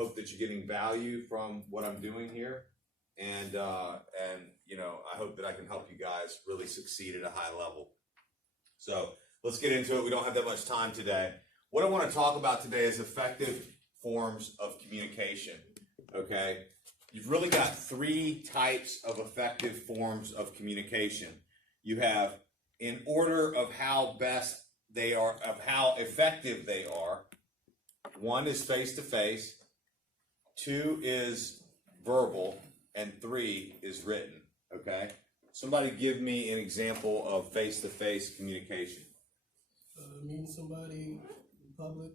hope that you're getting value from what I'm doing here. And you know, I hope that I can help you guys really succeed at a high level. So let's get into it. We don't have that much time today. What I want to talk about today is effective forms of communication, okay? You've really got three types of effective forms of communication. You have, in order of how best they are, of how effective they are, one is face-to-face, two is verbal, and three is written, okay? Somebody give me an example of face-to-face communication. Meeting somebody in public,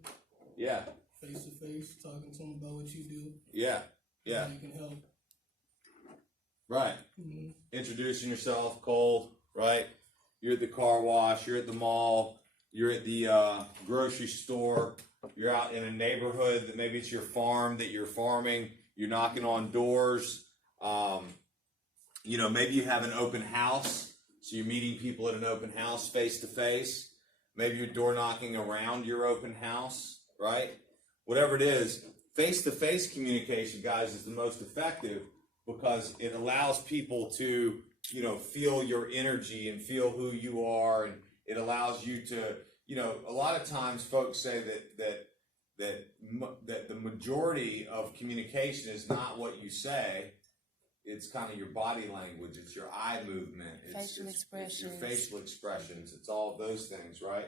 Yeah, face to face, talking to them about what you do. yeah, yeah, How you can help. right. Mm-hmm. Introducing yourself cold, right? You're at the car wash, you're at the mall, you're at the grocery store, you're out in a neighborhood that maybe it's your farm that you're farming, you're knocking on doors, you know, maybe you have an open house, so you're meeting people at an open house face to face. Maybe you're door knocking around your open house, right? Whatever it is, face-to-face communication, guys, is the most effective because it allows people to, you know, feel your energy and feel who you are, and it allows you to, you know, a lot of times folks say that the majority of communication is not what you say. It's kind of your body language. It's your eye movement. It's your facial expressions. It's all of those things, right?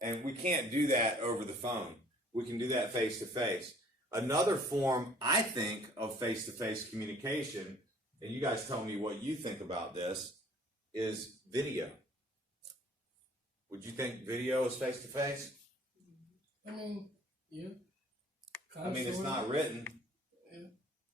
And we can't do that over the phone. We can do that face to face. Another form, I think, of face to face communication, and you guys tell me what you think about this, is video. Would you think video is face to face? I mean, yeah. I mean, it's not written. Yeah.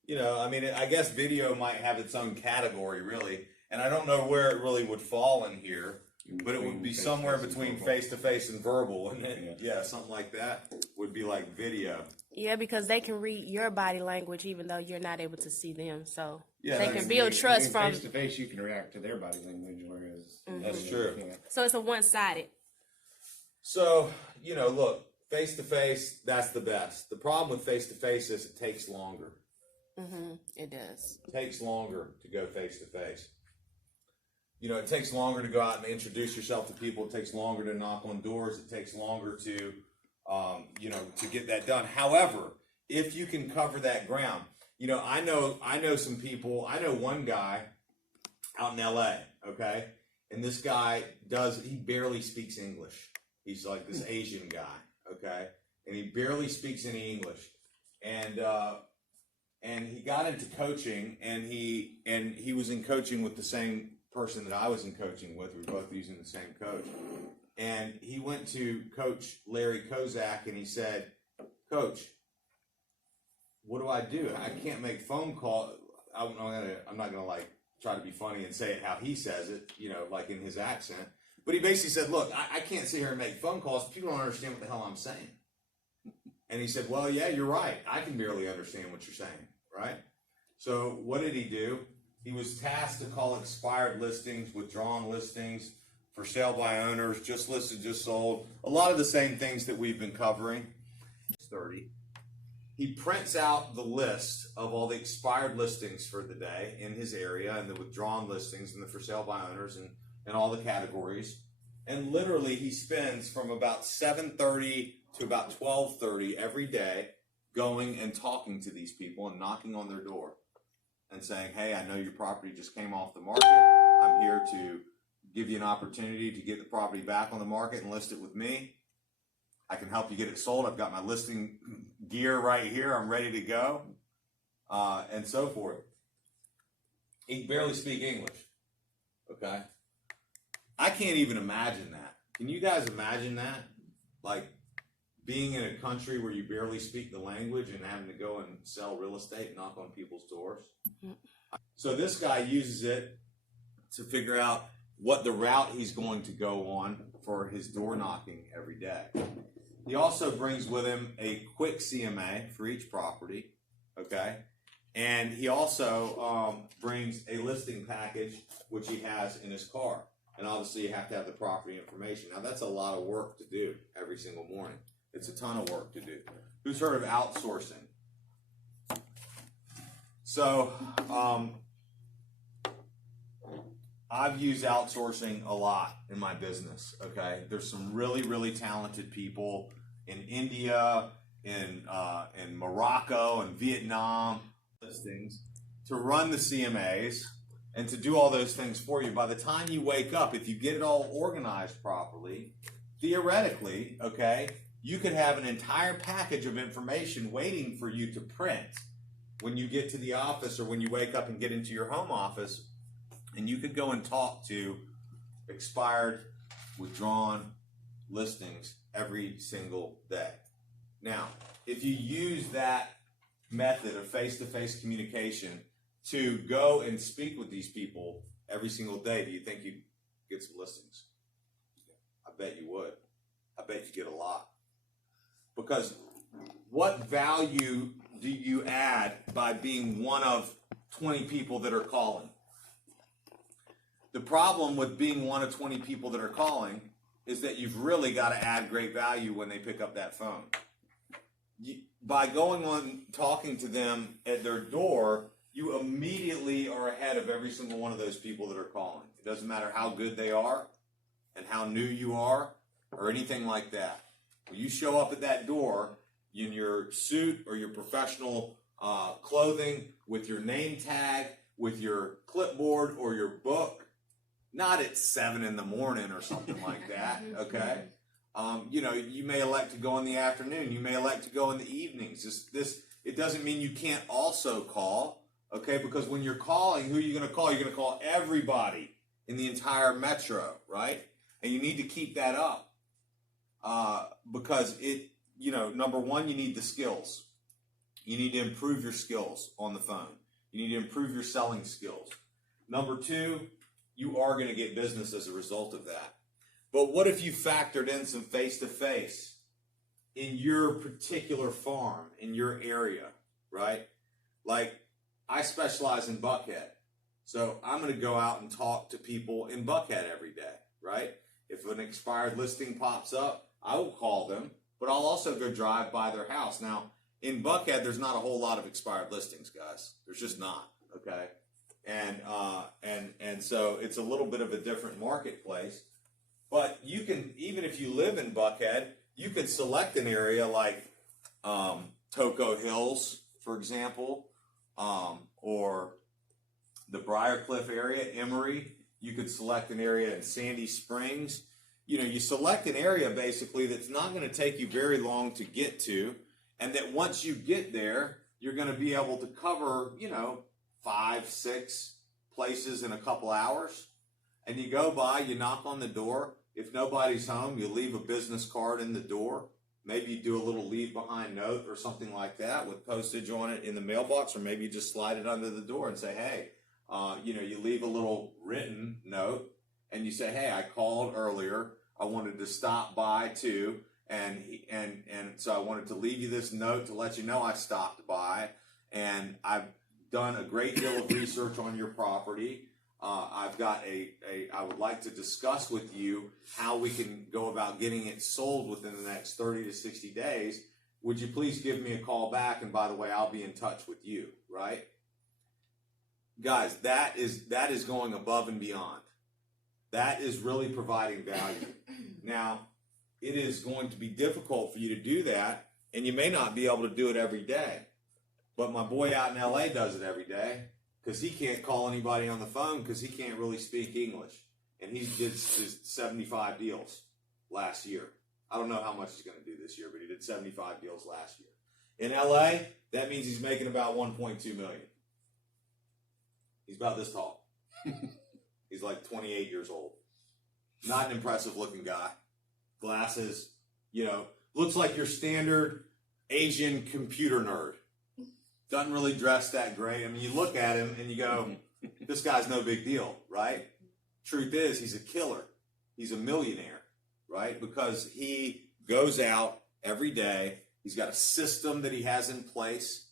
You know, I mean, I guess video might have its own category, really, and I don't know where it really would fall in here, but it would be somewhere between face-to-face and verbal, wouldn't it? Yeah, something like that would be like video. Yeah, because they can read your body language even though you're not able to see them, so Yeah, they that's- can build trust from. Face to face, you can react to their body language, whereas That's true. you can't. So it's a one-sided. So, you know, look, face-to-face, that's the best. The problem with face-to-face is it takes longer. It does. It takes longer to go face-to-face. You know, it takes longer to go out and introduce yourself to people. It takes longer to knock on doors. It takes longer to, you know, to get that done. However, if you can cover that ground, you know, I know some people. I know one guy out in LA, okay? And this guy he barely speaks English. He's like this Asian guy, okay? And he barely speaks any English. And he got into coaching, and he was in coaching with the same person that I was in coaching with. We were both using the same coach. And he went to Coach Larry Kozak, and he said, "Coach, what do I do? I can't make phone calls. I'm not gonna like try to be funny and say it how he says it, you know, like in his accent. But he basically said, look, I can't sit here and make phone calls. People don't understand what the hell I'm saying." And he said, well, yeah, you're right. I can barely understand what you're saying, right? So what did he do? He was tasked to call expired listings, withdrawn listings, for sale by owners, just listed, just sold. A lot of the same things that we've been covering. 30. He prints out the list of all the expired listings for the day in his area, and the withdrawn listings, and the for sale by owners, and all the categories. And literally he spends from about 7:30 to about 12:30 every day going and talking to these people and knocking on their door and saying, hey, I know your property just came off the market. I'm here to give you an opportunity to get the property back on the market and list it with me. I can help you get it sold. I've got my listing gear right here. I'm ready to go, and so forth. He barely speaks English, okay? I can't even imagine that. Can you guys imagine that? Like being in a country where you barely speak the language and having to go and sell real estate and knock on people's doors. So this guy uses it to figure out what the route he's going to go on for his door knocking every day. He also brings with him a quick CMA for each property, okay? And he also brings a listing package, which he has in his car. And obviously you have to have the property information. Now that's a lot of work to do every single morning. It's a ton of work to do. Who's heard of outsourcing? So, I've used outsourcing a lot in my business. Okay, there's some really, really talented people in India, in Morocco, and Vietnam, listings to run the CMAs and to do all those things for you. By the time you wake up, if you get it all organized properly, theoretically, okay, you could have an entire package of information waiting for you to print when you get to the office or when you wake up and get into your home office, and you could go and talk to expired, withdrawn listings every single day. Now, if you use that method of face-to-face communication to go and speak with these people every single day, do you think you'd get some listings? I bet you would. I bet you get a lot. Because what value do you add by being one of 20 people that are calling? The problem with being one of 20 people that are calling is that you've really got to add great value when they pick up that phone. By going on talking to them at their door, you immediately are ahead of every single one of those people that are calling. It doesn't matter how good they are and how new you are or anything like that. When you show up at that door in your suit or your professional clothing with your name tag, with your clipboard or your book, not at 7 in the morning or something like that, okay? You may elect to go in the afternoon. You may elect to go in the evenings. It doesn't mean you can't also call, okay? Because when you're calling, who are you going to call? You're going to call everybody in the entire metro, right? And you need to keep that up because number one, you need the skills. You need to improve your skills on the phone. You need to improve your selling skills. Number two, you are going to get business as a result of that. But what if you factored in some face-to-face in your particular farm, in your area, right? Like, I specialize in Buckhead. So I'm going to go out and talk to people in Buckhead every day, right? If an expired listing pops up, I will call them, but I'll also go drive by their house. Now, in Buckhead, there's not a whole lot of expired listings, guys. There's just not, okay? And so it's a little bit of a different marketplace. But you can, even if you live in Buckhead, you could select an area like Toco Hills, for example, or the Briarcliff area, Emory. You could select an area in Sandy Springs. You select an area basically that's not going to take you very long to get to, and that once you get there, you're going to be able to cover, 5, 6 places in a couple hours. And you go by, you knock on the door. If nobody's home, you leave a business card in the door. Maybe you do a little leave behind note or something like that with postage on it in the mailbox, or maybe you just slide it under the door and say, hey, you leave a little written note and you say, hey, I called earlier. I wanted to stop by too. And so I wanted to leave you this note to let you know I stopped by, and I've done a great deal of research on your property. I've got I would like to discuss with you how we can go about getting it sold within the next 30 to 60 days. Would you please give me a call back? And by the way, I'll be in touch with you, right? Guys, that is going above and beyond. That is really providing value. Now, it is going to be difficult for you to do that, and you may not be able to do it every day. But my boy out in LA does it every day, because he can't call anybody on the phone because he can't really speak English. And he did 75 deals last year. I don't know how much he's going to do this year, but he did 75 deals last year. In LA, that means he's making about 1.2 million. He's about this tall. He's like 28 years old. Not an impressive looking guy. Glasses, looks like your standard Asian computer nerd. Doesn't really dress that great. I mean, you look at him and you go, this guy's no big deal, right? Truth is, he's a killer. He's a millionaire, right? Because he goes out every day. He's got a system that he has in place,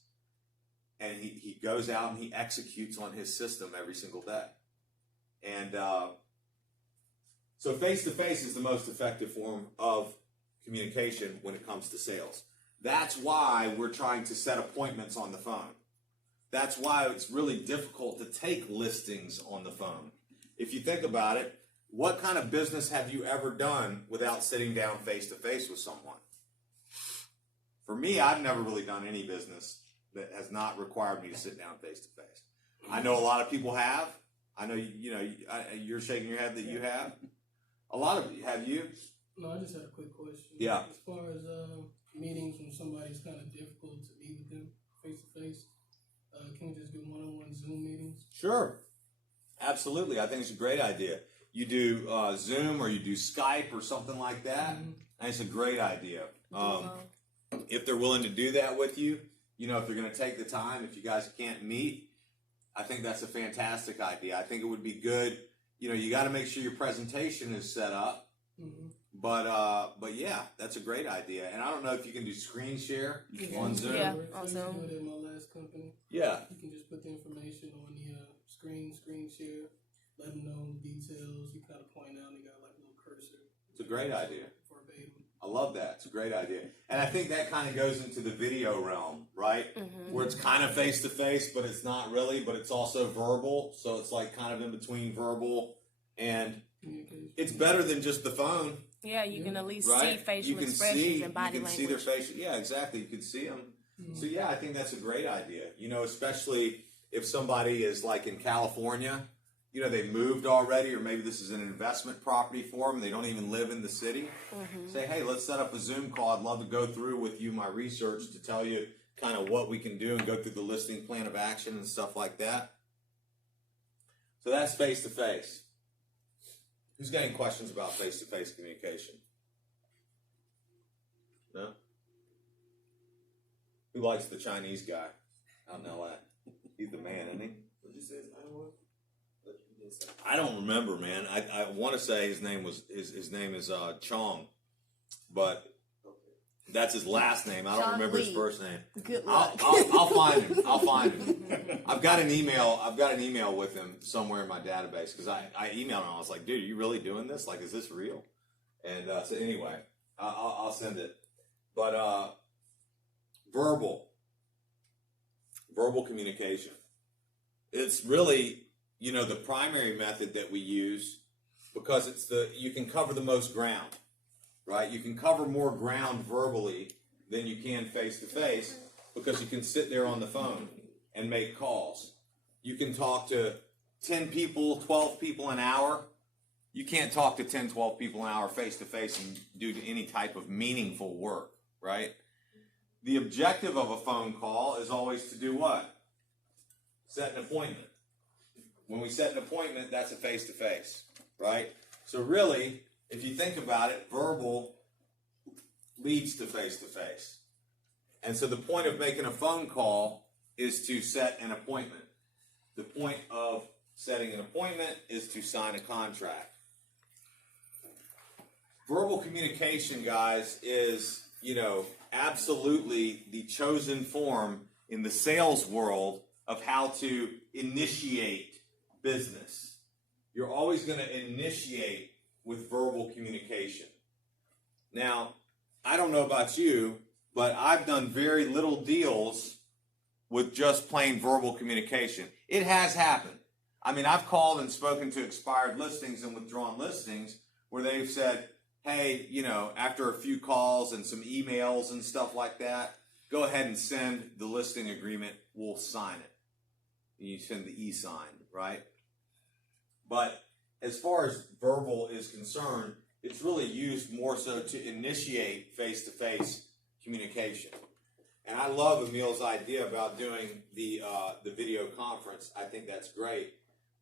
and he goes out and he executes on his system every single day. And so face-to-face is the most effective form of communication when it comes to sales. That's why we're trying to set appointments on the phone. that's why it's really difficult to take listings on the phone. If you think about it, what kind of business have you ever done without sitting down face to face with someone? For me, I've never really done any business that has not required me to sit down face to face. I know a lot of people have. I know you're shaking your head that you have. A lot of you have you. No, I just had a quick question. Yeah. As far as meetings when somebody's kind of difficult to meet with them face to face, can you just do one-on-one Zoom meetings? Sure. Absolutely. I think it's a great idea. You do Zoom or you do Skype or something like that. Mhm. And it's a great idea. If they're willing to do that with you, if they're going to take the time, if you guys can't meet, I think that's a fantastic idea. I think it would be good. You got to make sure your presentation is set up. Mm-hmm. But yeah, that's a great idea. And I don't know if you can do screen share on Zoom. Yeah, I on used to Zoom. do it at my last company. Yeah. You can just put the information on the screen share, let them know the details. You kind of point out, and you got like a little cursor. It's a great idea. Verbatim. I love that. It's a great idea. And I think that kind of goes into the video realm, right? Mm-hmm. Where it's kind of face to face, but it's not really, but it's also verbal. So it's like kind of in between verbal and Communication. it's better than just the phone, Yeah, you can at least right? see facial you can expressions see, and body you can language. see their facial. Yeah, exactly. You can see them. Mhm. So yeah, I think that's a great idea. Especially if somebody is like in California, they moved already, or maybe this is an investment property for them. They don't even live in the city. Mm-hmm. Say, hey, let's set up a Zoom call. I'd love to go through with you my research to tell you kind of what we can do and go through the listing plan of action and stuff like that. So that's face to face. Who's got any questions about face to face communication? No? Who likes the Chinese guy out in LA? He's the man, isn't he? What'd you say his name was? I don't remember, man. I want to say his name is Chong, but that's his last name. I don't Chong remember his Lee. first name. Good I'll, luck. I'll find him. I'll find him. I've got an email with him somewhere in my database because I emailed him. I was like, dude, are you really doing this? Like, is this real? And so anyway, I'll send it. But verbal communication. It's really the primary method that we use because you can cover the most ground, right? You can cover more ground verbally than you can face to face because you can sit there on the phone and make calls. You can talk to 10 people, 12 people an hour. You can't talk to 10, 12 people an hour face to face and do any type of meaningful work, right? The objective of a phone call is always to do what? Set an appointment. When we set an appointment, that's a face-to-face, right? So really, if you think about it, verbal leads to face-to-face. And so the point of making a phone call is to set an appointment. The point of setting an appointment is to sign a contract. Verbal communication, guys, is, absolutely the chosen form in the sales world of how to initiate business. You're always going to initiate with verbal communication. Now, I don't know about you, but I've done very little deals with just plain verbal communication. It has happened. I mean, I've called and spoken to expired listings and withdrawn listings where they've said, hey, after a few calls and some emails and stuff like that, go ahead and send the listing agreement. We'll sign it. And you send the e-sign, right? But as far as verbal is concerned, it's really used more so to initiate face-to-face communication. And I love Emil's idea about doing the video conference. I think that's great.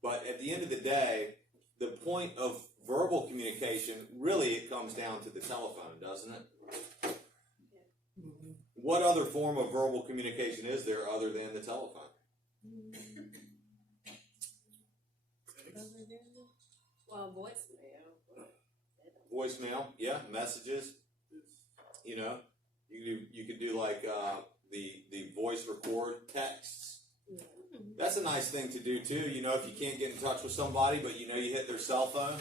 But at the end of the day, the point of verbal communication, really it comes down to the telephone, doesn't it? Mm-hmm. What other form of verbal communication is there other than the telephone? Well, voicemail. Voicemail, yeah, messages. You could do like the voice record texts. That's a nice thing to do too. If you can't get in touch with somebody, but you hit their cell phone,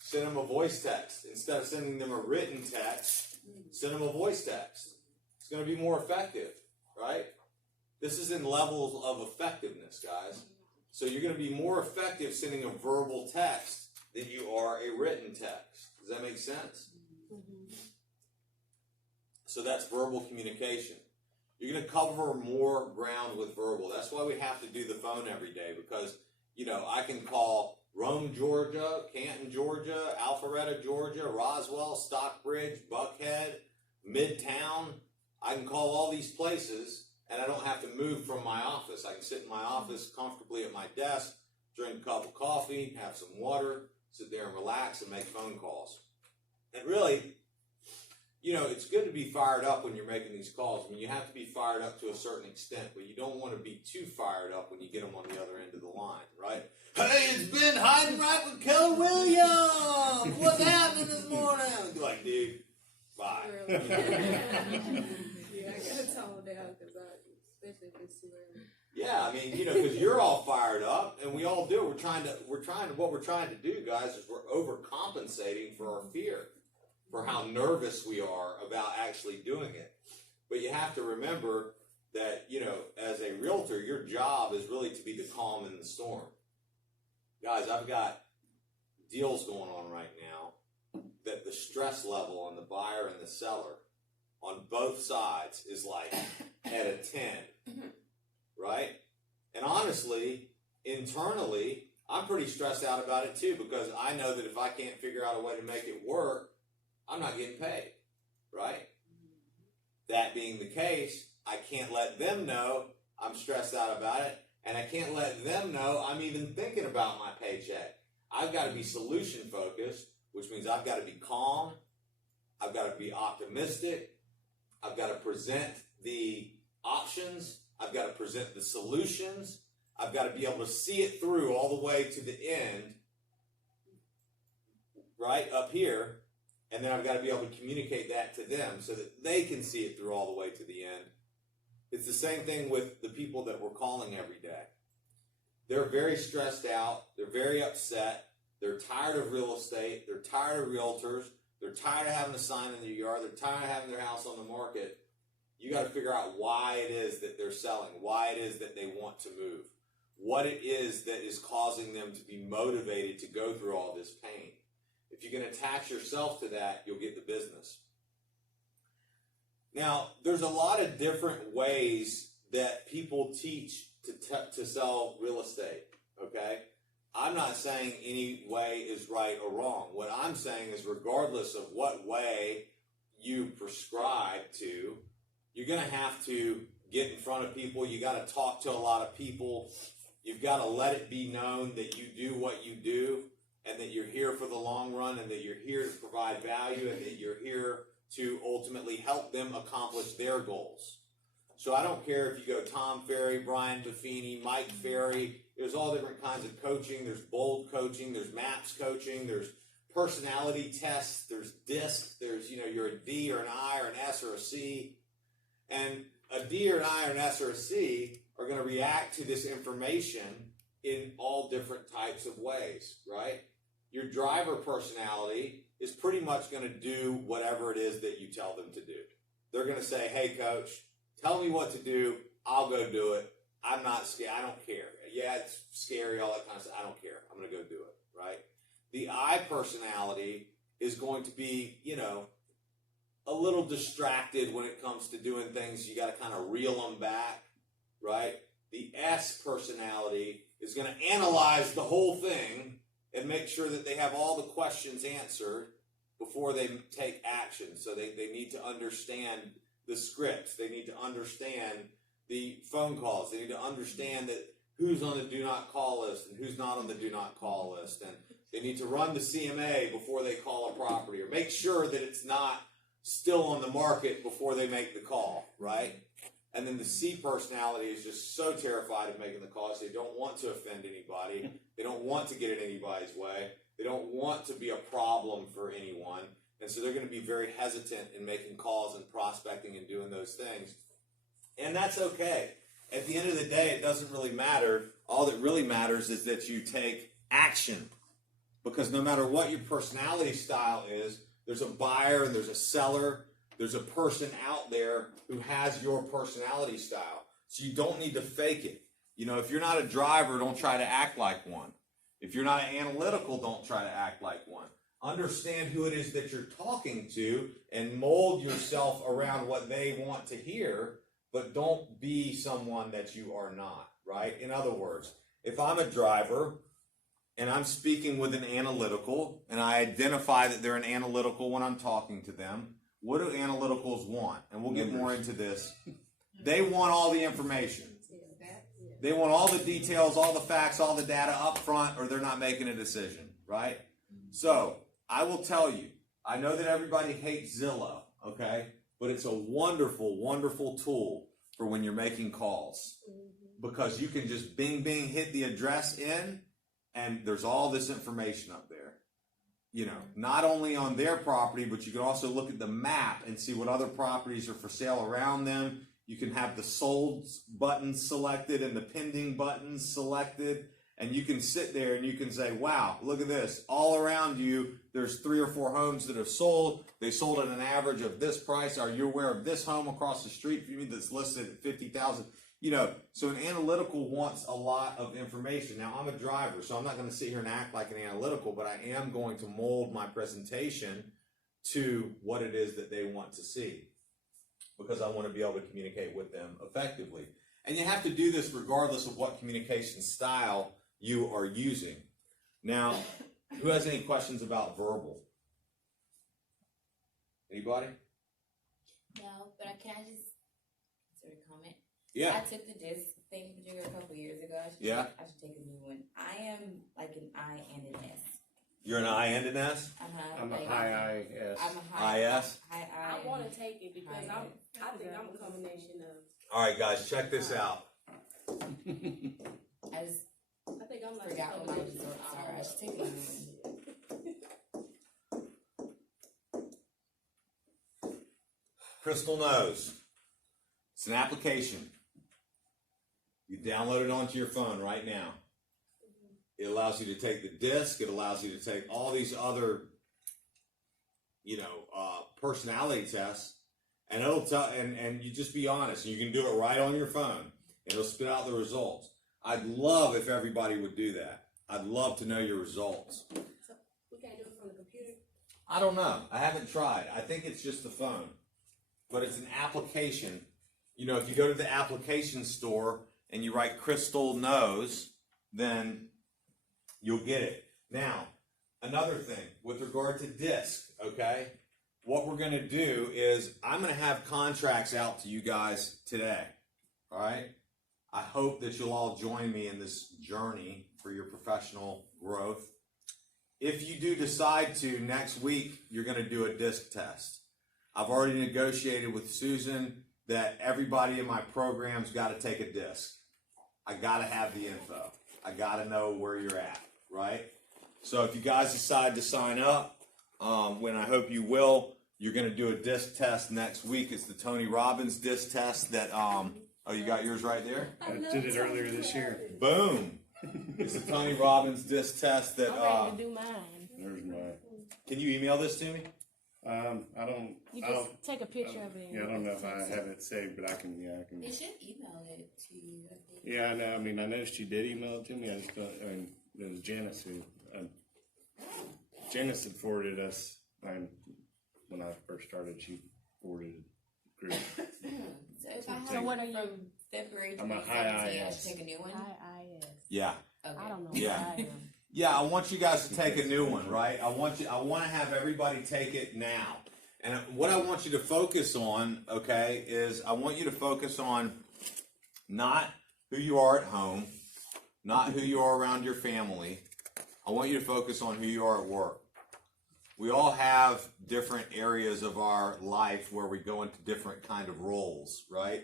send them a voice text instead of sending them a written text. Send them a voice text. It's going to be more effective, right? This is in levels of effectiveness, guys. So you're going to be more effective sending a verbal text than you are a written text. Does that make sense? So that's verbal communication. You're going to cover more ground with verbal. That's why we have to do the phone every day, because, I can call Rome, Georgia, Canton, Georgia, Alpharetta, Georgia, Roswell, Stockbridge, Buckhead, Midtown. I can call all these places, and I don't have to move from my office. I can sit in my office comfortably at my desk, drink a cup of coffee, have some water, sit there and relax and make phone calls. And really, it's good to be fired up when you're making these calls. I mean, you have to be fired up to a certain extent, but you don't want to be too fired up when you get them on the other end of the line, right? Hey, it's Ben Heidenreich with Keller Williams. What's happening this morning? You're like, dude, bye. Yeah, I gotta tone down because especially if it's too early. Yeah, I mean, because you're all fired up, and we all do. What we're trying to do, guys, is we're overcompensating for our fear, for how nervous we are about actually doing it. But you have to remember that, as a realtor, your job is really to be the calm in the storm. Guys, I've got deals going on right now that the stress level on the buyer and the seller on both sides is like at a 10, right? And honestly, internally, I'm pretty stressed out about it too, because I know that if I can't figure out a way to make it work, I'm not getting paid, right? That being the case, I can't let them know I'm stressed out about it, and I can't let them know I'm even thinking about my paycheck. I've got to be solution focused, which means I've got to be calm, I've got to be optimistic, I've got to present the options, I've got to present the solutions, I've got to be able to see it through all the way to the end, right up here. And then I've got to be able to communicate that to them so that they can see it through all the way to the end. It's the same thing with the people that we're calling every day. They're very stressed out. They're very upset. They're tired of real estate. They're tired of realtors. They're tired of having a sign in their yard. They're tired of having their house on the market. You got to figure out why it is that they're selling, why it is that they want to move, what it is that is causing them to be motivated to go through all this pain. If you can attach yourself to that, you'll get the business. Now, there's a lot of different ways that people teach to sell real estate, okay? I'm not saying any way is right or wrong. What I'm saying is regardless of what way you prescribe to, you're going to have to get in front of people. You got to talk to a lot of people. You've got to let it be known that you do what you do, and that you're here for the long run, and that you're here to provide value, and that you're here to ultimately help them accomplish their goals. So I don't care if you go Tom Ferry, Brian Buffini, Mike Ferry. There's all different kinds of coaching. There's bold coaching. There's MAPS coaching. There's personality tests. There's DISC. There's, you're a D or an I or an S or a C. And a D or an I or an S or a C are going to react to this information in all different types of ways, right? Your driver personality is pretty much going to do whatever it is that you tell them to do. They're going to say, hey, coach, tell me what to do. I'll go do it. I'm not scared. I don't care. Yeah, it's scary, all that kind of stuff. I don't care. I'm going to go do it, right? The I personality is going to be, a little distracted when it comes to doing things. You got to kind of reel them back, right? The S personality is going to analyze the whole thing and make sure that they have all the questions answered before they take action. So they need to understand the scripts. They need to understand the phone calls. They need to understand that who's on the do not call list and who's not on the do not call list. And they need to run the CMA before they call a property, or make sure that it's not still on the market before they make the call, right? And then the C personality is just so terrified of making the calls. They don't want to offend anybody. They don't want to get in anybody's way. They don't want to be a problem for anyone. And so they're going to be very hesitant in making calls and prospecting and doing those things. And that's okay. At the end of the day, it doesn't really matter. All that really matters is that you take action. Because no matter what your personality style is, there's a buyer and there's a seller. There's a person out there who has your personality style. So you don't need to fake it. You know, if you're not a driver, don't try to act like one. If you're not analytical, don't try to act like one. Understand who it is that you're talking to and mold yourself around what they want to hear, but don't be someone that you are not, right? In other words, if I'm a driver and I'm speaking with an analytical and I identify that they're an analytical when I'm talking to them, what do analyticals want? And we'll get more into this. They want all the information. They want all the details, all the facts, all the data up front, or they're not making a decision, right? So I will tell you, I know that everybody hates Zillow, okay? But it's a wonderful, wonderful tool for when you're making calls. Because you can just bing, bing, hit the address in, and there's all this information up there. You know, not only on their property, but you can also look at the map and see what other properties are for sale around them. You can have the sold buttons selected and the pending buttons selected. And you can sit there and you can say, wow, look at this. All around you, there's 3 or 4 homes that have sold. They sold at an average of this price. Are you aware of this home across the street from you that's listed at $50,000? You know, so an analytical wants a lot of information. Now, I'm a driver, so I'm not going to sit here and act like an analytical, but I am going to mold my presentation to what it is that they want to see, because I want to be able to communicate with them effectively. And you have to do this regardless of what communication style you are using. Now, who has any questions about verbal? Anybody? No, but can I just sort of comment? Yeah. I took the disc thing a couple years ago. I should take a new one. I am like an I and an S. You're an I and an S? I'm a high IS. I'm a high IS? High I. I want to take it because I think I'm a combination of. All right, guys, check this out. I just I think I'm like forgot a what my combination results of are. I should take a new one. Crystal knows. It's an application. You download it onto your phone right now. It allows you to take the disc. It allows you to take all these other, personality tests, and it'll tell. And you just be honest. You can do it right on your phone. It'll spit out the results. I'd love if everybody would do that. I'd love to know your results. So we can't do it from the computer. I don't know. I haven't tried. I think it's just the phone, but it's an application. You know, if you go to the application store and you write Crystal Knows, then you'll get it. Now, another thing with regard to disc, okay? What we're going to do is I'm going to have contracts out to you guys today, all right? I hope that you'll all join me in this journey for your professional growth. If you do decide to, next week, you're going to do a disc test. I've already negotiated with Susan that everybody in my program's got to take a disc. I got to have the info. I got to know where you're at, right? So if you guys decide to sign up, when I hope you will, you're going to do a disc test next week. It's the Tony Robbins disc test that, you got yours right there? I did it earlier this year. Boom. It's the Tony Robbins disc test that, I'm ready to do mine. There's my. can you email this to me? I don't. You I just don't. take a picture of it. Yeah, I don't know if I have it saved, but I can. Yeah, I can. They should email it to you. I think. Yeah, I know. I mean, I noticed you did email it to me. I just don't. I mean, it was Janice who. Janice had forwarded us. When I first started, she forwarded it group. So if I have So what are you? from February I'm a 2017, high I IS. should take a new one. IIS. Yeah. Okay. I don't know Yeah. what I am. Yeah, I want you guys to take a new one, right? I want to have everybody take it now. And what I want you to focus on, okay, is I want you to focus on not who you are at home, not who you are around your family. I want you to focus on who you are at work. We all have different areas of our life where we go into different kind of roles, right?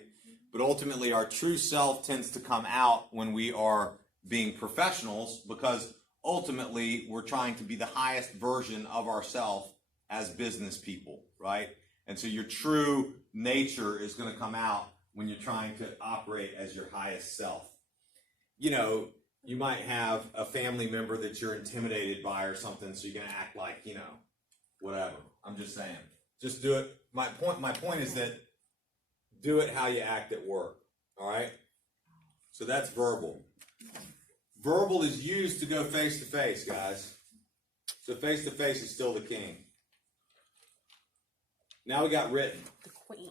But ultimately, our true self tends to come out when we are being professionals, because ultimately we're trying to be the highest version of ourselves as business people, right? And so your true nature is going to come out when you're trying to operate as your highest self. You know, you might have a family member that you're intimidated by or something, so you're going to act like, whatever. I'm just saying. Just do it. My point is that do it how you act at work. All right? So that's verbal. Verbal is used to go face to face, guys. So face to face is still the king. Now we got written. The queen.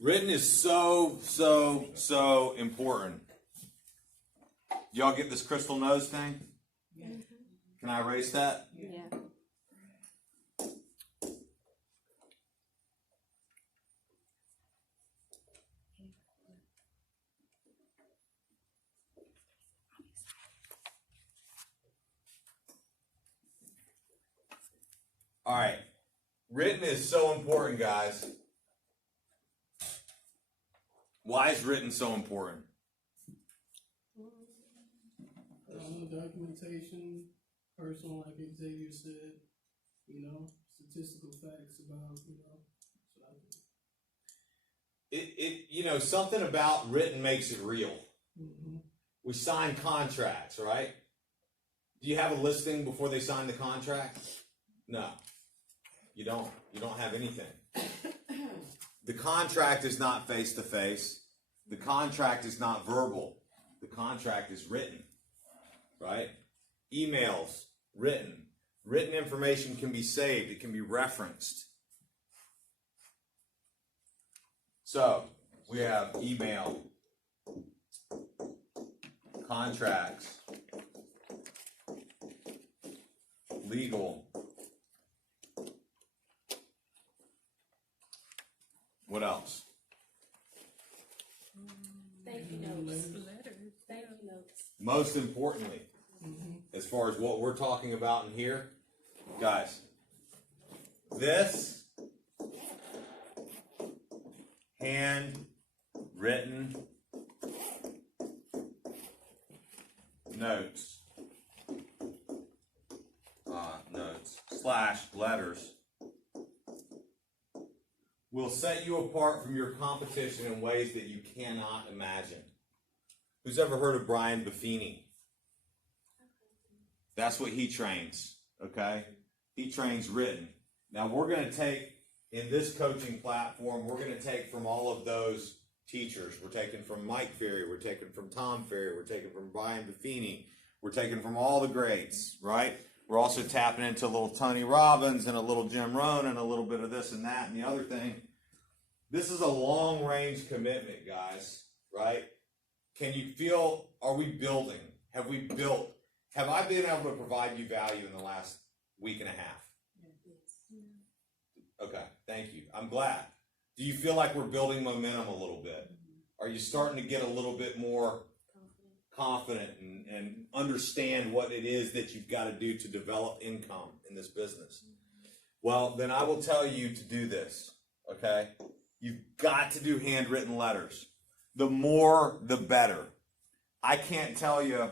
Written is so important. Y'all get this crystal nose thing? Can I erase that? Yeah. All right. Written is so important, guys. Why is written so important? Documentation, personal, like Xavier said, statistical facts about, Something about written makes it real. Mm-hmm. We sign contracts, right? Do you have a listing before they sign the contract? No. You don't. You don't have anything. The contract is not face to face. The contract is not verbal. The contract is written. Right? Emails, written. Written information can be saved. It can be referenced. So, we have email, contracts, legal. What else? Thank you notes. Thank you notes. Most importantly, as far as what we're talking about in here, guys, this handwritten notes, / letters will set you apart from your competition in ways that you cannot imagine. Who's ever heard of Brian Buffini? That's what he trains, okay? He trains written. Now we're going to take, in this coaching platform, we're going to take from all of those teachers. We're taking from Mike Ferry, we're taking from Tom Ferry, we're taking from Brian Buffini, we're taking from all the greats, right? We're also tapping into a little Tony Robbins and a little Jim Rohn and a little bit of this and that and the other thing. This is a long-range commitment, guys, right? Can you feel, are we building? Have we built? Have I been able to provide you value in the last week and a half? Okay, thank you. I'm glad. Do you feel like we're building momentum a little bit? Are you starting to get a little bit more confident and understand what it is that you've got to do to develop income in this business? Well, then I will tell you to do this, okay? You've got to do handwritten letters. The more, the better. I can't tell you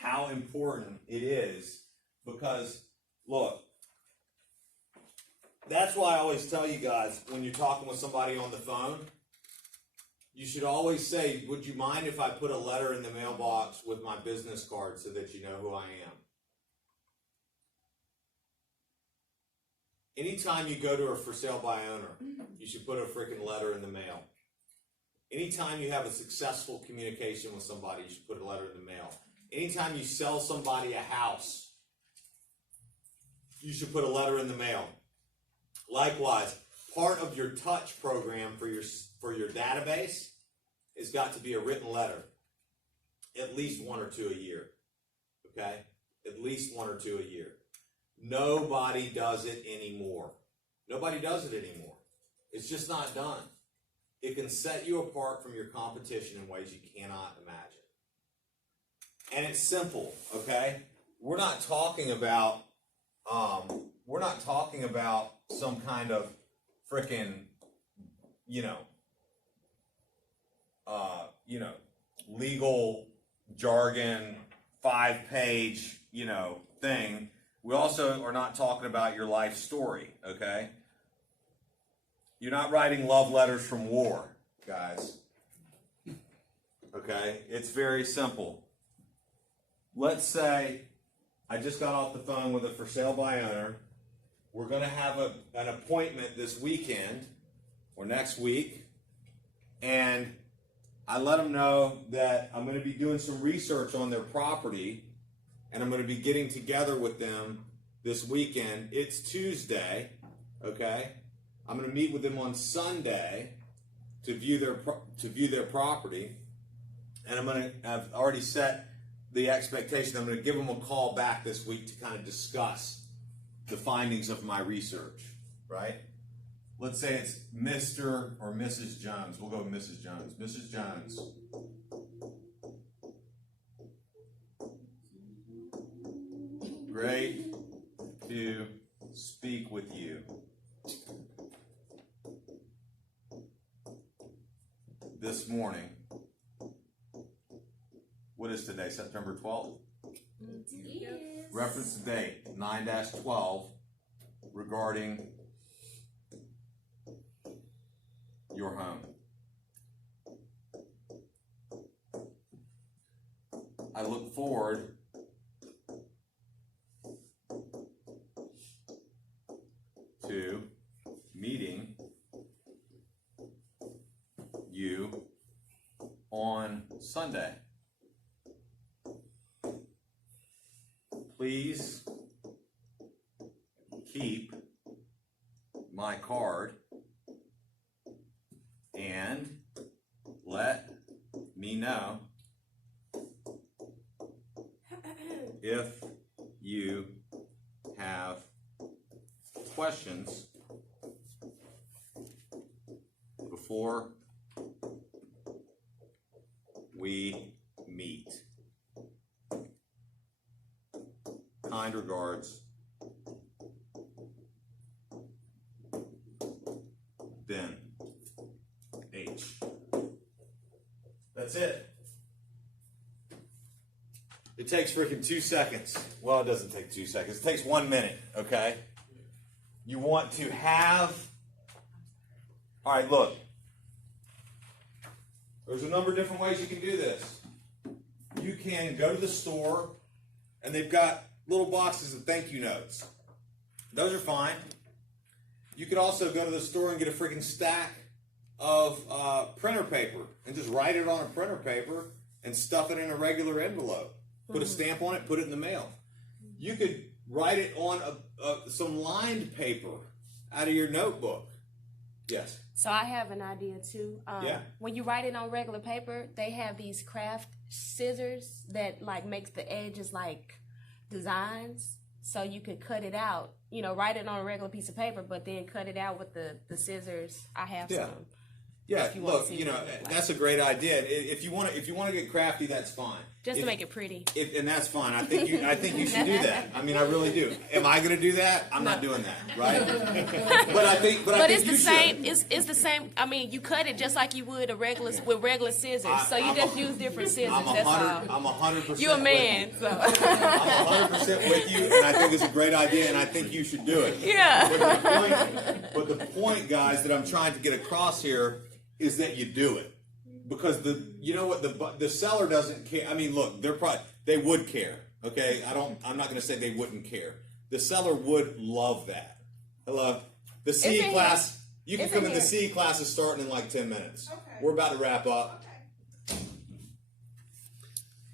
how important it is because, look, that's why I always tell you guys when you're talking with somebody on the phone, you should always say, would you mind if I put a letter in the mailbox with my business card so that you know who I am? Anytime you go to a for sale by owner, you should put a freaking letter in the mail. Anytime you have a successful communication with somebody, you should put a letter in the mail. Anytime you sell somebody a house, you should put a letter in the mail. Likewise, part of your touch program for your database has got to be a written letter. At least one or two a year. Okay? At least one or two a year. Nobody does it anymore. Nobody does it anymore. It's just not done. It can set you apart from your competition in ways you cannot imagine. And it's simple, okay? We're not talking about some kind of frickin', legal jargon, 5-page, thing. We also are not talking about your life story, okay? You're not writing love letters from war, guys. Okay? It's very simple. Let's say I just got off the phone with a for sale by owner. We're going to have an appointment this weekend or next week, and I let them know that I'm going to be doing some research on their property, and I'm going to be getting together with them this weekend. It's Tuesday, okay? I'm going to meet with them on Sunday to view their property, and I've already set the expectation. I'm going to give them a call back this week to kind of discuss the findings of my research, right? Let's say it's Mr. or Mrs. Jones. We'll go with Mrs. Jones. Mrs. Jones. Great to speak with you. This morning. What is today? September 12th? Yes. Reference the date 9-12 regarding your home. I look forward to meeting you on Sunday. Please keep my card and let me know if you have questions before we meet. Kind regards, Ben H. That's it. It takes freaking 2 seconds. Well, it doesn't take 2 seconds. It takes 1 minute, okay? You want to have... All right, look. There's a number of different ways you can do this. You can go to the store, and they've got little boxes of thank you notes. Those are fine. You could also go to the store and get a freaking stack of printer paper and just write it on a printer paper and stuff it in a regular envelope. Put a stamp on it, put it in the mail. You could write it on some lined paper out of your notebook. Yes. So I have an idea too. Yeah. When you write it on regular paper, they have these craft scissors that like makes the edges like designs, so you could cut it out. You know, write it on a regular piece of paper, but then cut it out with the scissors. I have some. Yeah, If you wanna look, see you know, what it looks like. that's a great idea. If you want to get crafty, that's fine. Just If- to make it pretty. and that's fine. I think you should do that. I mean, I really do. Am I going to do that? I'm not doing that, right? but I think But you it's the should. same. It's the same. I mean, you cut it just like you would with regular scissors. So you I'm just use different scissors. I'm That's all. 100%. You a man, so I'm 100% with you, and I think it's a great idea, and I think you should do it. yeah. But the point, guys, that I'm trying to get across here is that you do it, because the seller doesn't care. I mean, look, they would care. Okay, I'm not going to say they wouldn't care. The seller would love that. Hello, the CE in class. You can It's come in in. The here. CE class is starting in like 10 minutes. Okay. We're about to wrap up. Okay.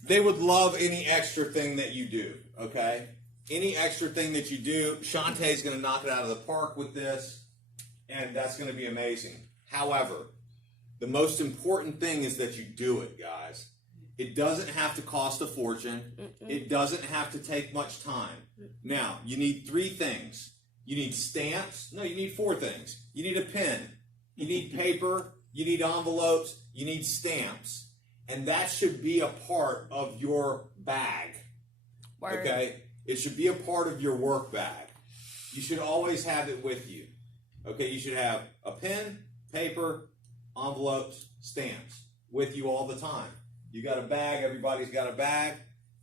They would love any extra thing that you do, okay? Any extra thing that you do, Shantae's going to knock it out of the park with this, and that's going to be amazing. However, the most important thing is that you do it, guys. It doesn't have to cost a fortune. It doesn't have to take much time. Now, you need 3 things. You need stamps. No, you need 4 things. You need a pen. You need paper. You need envelopes. You need stamps. And that should be a part of your bag. Word. Okay? It should be a part of your work bag. You should always have it with you. Okay? You should have a pen, paper, envelopes, stamps with you all the time. You got a bag, everybody's got a bag.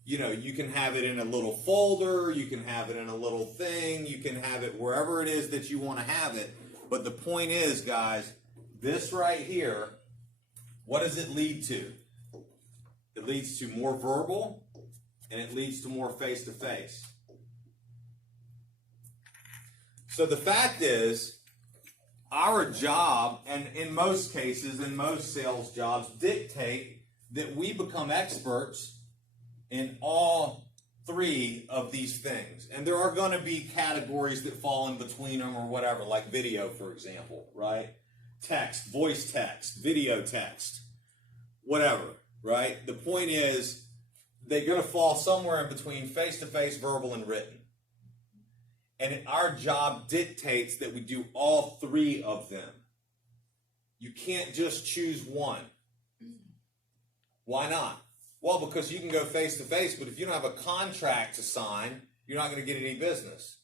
You know, you can have it in a little folder, you can have it in a little thing, you can have it wherever it is that you want to have it. But the point is, guys, this right here, what does it lead to? It leads to more verbal, and it leads to more face-to-face. So the fact is, our job, and in most cases, in most sales jobs, dictate that we become experts in all three of these things. And there are going to be categories that fall in between them or whatever, like video, for example, right? Text, voice text, video text, whatever, right? The point is, they're going to fall somewhere in between face-to-face, verbal, and written. And our job dictates that we do all three of them. You can't just choose one. Why not? Well, because you can go face-to-face, but if you don't have a contract to sign, you're not going to get any business.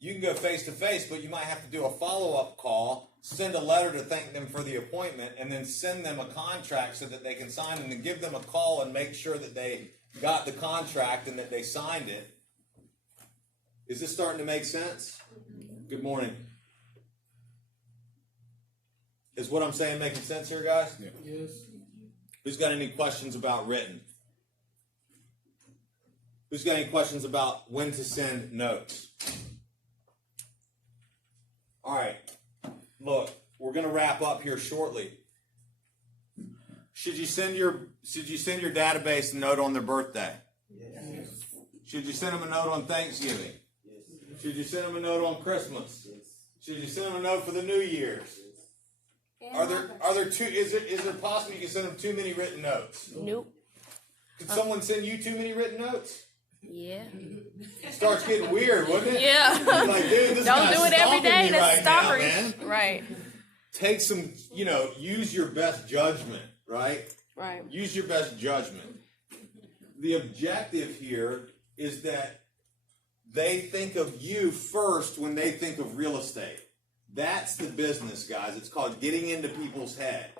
You can go face-to-face, but you might have to do a follow-up call, send a letter to thank them for the appointment, and then send them a contract so that they can sign, and then give them a call and make sure that they got the contract and that they signed it. Is this starting to make sense? Good morning. Is what I'm saying making sense here, guys? Yeah. Yes. Who's got any questions about written? Who's got any questions about when to send notes? All right. Look, we're going to wrap up here shortly. Should you send your database a note on their birthday? Yes. Should you send them a note on Thanksgiving? Should you send them a note on Christmas? Should you send them a note for the New Year's? Are there two? Is it possible you can send them too many written notes? Nope. Could someone send you too many written notes? Yeah. It starts getting weird, wouldn't it? Yeah. You're like, dude, this Don't guy's do it every stalking day. me That's right now, stalkery. man. Right. Take some, use your best judgment, right? Right. Use your best judgment. The objective here is that they think of you first when they think of real estate. That's the business, guys. It's called getting into people's head.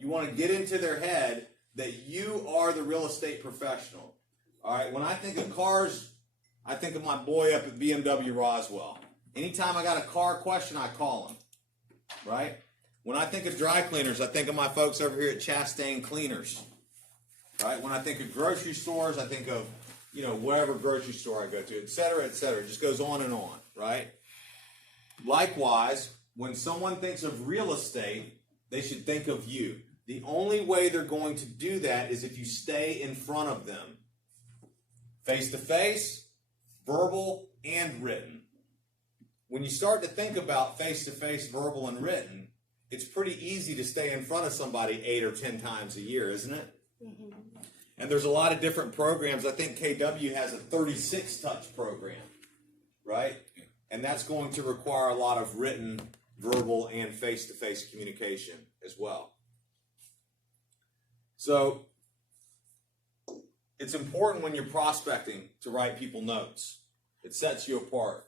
You want to get into their head that you are the real estate professional. All right, when I think of cars, I think of my boy up at BMW Roswell. Anytime I got a car question, I call him, right? When I think of dry cleaners, I think of my folks over here at Chastain Cleaners, right? When I think of grocery stores, I think of, whatever grocery store I go to, et cetera, et cetera. It just goes on and on, right? Likewise, when someone thinks of real estate, they should think of you. The only way they're going to do that is if you stay in front of them. Face-to-face, verbal, and written. When you start to think about face-to-face, verbal, and written, it's pretty easy to stay in front of somebody 8 or 10 times a year, isn't it? Mm-hmm. And there's a lot of different programs. I think KW has a 36-touch program, right? And that's going to require a lot of written, verbal, and face-to-face communication as well. So it's important when you're prospecting to write people notes. It sets you apart.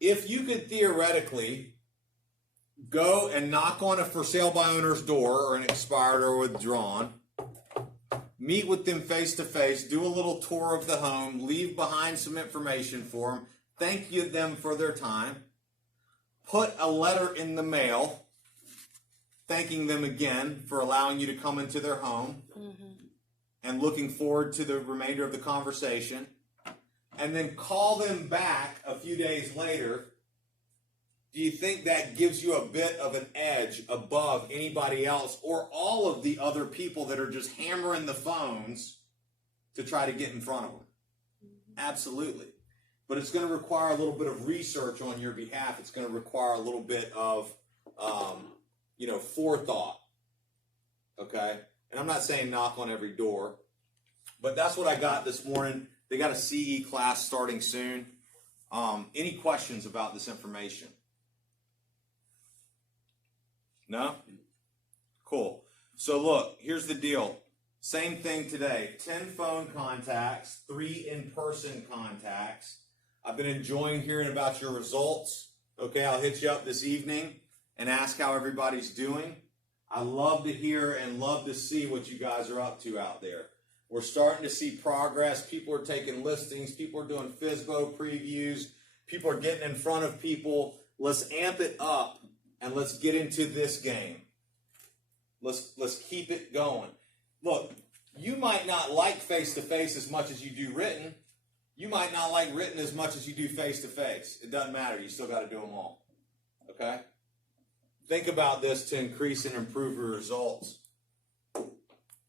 If you could theoretically go and knock on a for sale by owner's door or an expired or withdrawn, meet with them face-to-face, do a little tour of the home, leave behind some information for them, thank you them for their time, put a letter in the mail thanking them again for allowing you to come into their home, and looking forward to the remainder of the conversation, and then call them back a few days later, do you think that gives you a bit of an edge above anybody else or all of the other people that are just hammering the phones to try to get in front of them? Absolutely. But it's going to require a little bit of research on your behalf. It's going to require a little bit of, forethought. Okay? And I'm not saying knock on every door, but that's what I got this morning. They got a CE class starting soon. Any questions about this information? No? Cool. So look, here's the deal. Same thing today. 10 phone contacts, 3 in-person contacts. I've been enjoying hearing about your results. Okay, I'll hit you up this evening and ask how everybody's doing. I love to hear and love to see what you guys are up to out there. We're starting to see progress. People are taking listings. People are doing FSBO previews. People are getting in front of people. Let's amp it up and let's get into this game. Let's keep it going. Look, you might not like face-to-face as much as you do written. You might not like written as much as you do face-to-face. It doesn't matter. You still got to do them all. Okay? think about this to increase and improve your results.